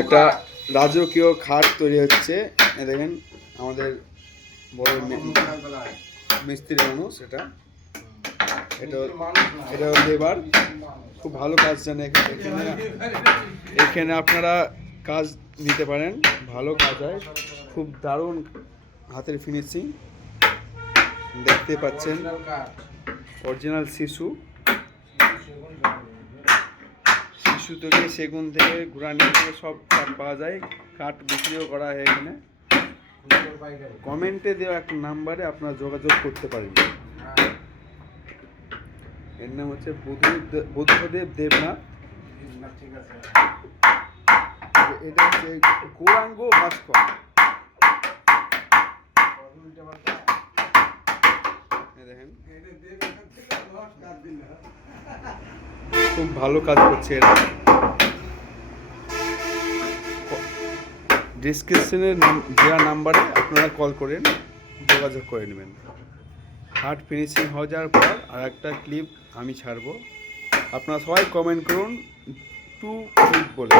একটা রাজকীয় খাট তৈরি হচ্ছে। দেখেন আমাদের বড় মিস্ত্রি মানুষ, এটা এটা লেবার, খুব ভালো কাজ জানে। এখানে আপনারা কাজ নিতে পারেন, ভালো কাজ হয়, খুব দারুণ হাতের ফিনিশিং দেখতে পাচ্ছেন। অরিজিনাল শিশু থেকে, সেগুন থেকে, ঘুরানি থেকে সব কাঠ পাওয়া যায়। কাঠ বিক্রিও করা হয় এখানে। কমেন্টে দেওয়া একটা নাম্বারে আপনারা যোগাযোগ করতে পারেন। এর নাম হচ্ছে বুদ্ধদেব দেবনাথ। এটা হচ্ছে গৌরাঙ্গ ভাস্কর। দেখেন খুব ভালো কাজ করছে এরা। ডিসক্রিপশনের দেওয়া নাম্বারে আপনারা কল করেন, যোগাযোগ করে নেবেন। হার্ড ফিনিশিং হয়ে যাওয়ার পর আর একটা ক্লিপ আমি ছাড়বো, আপনারা সবাই কমেন্ট করুন 2 ক্লিপ বলে।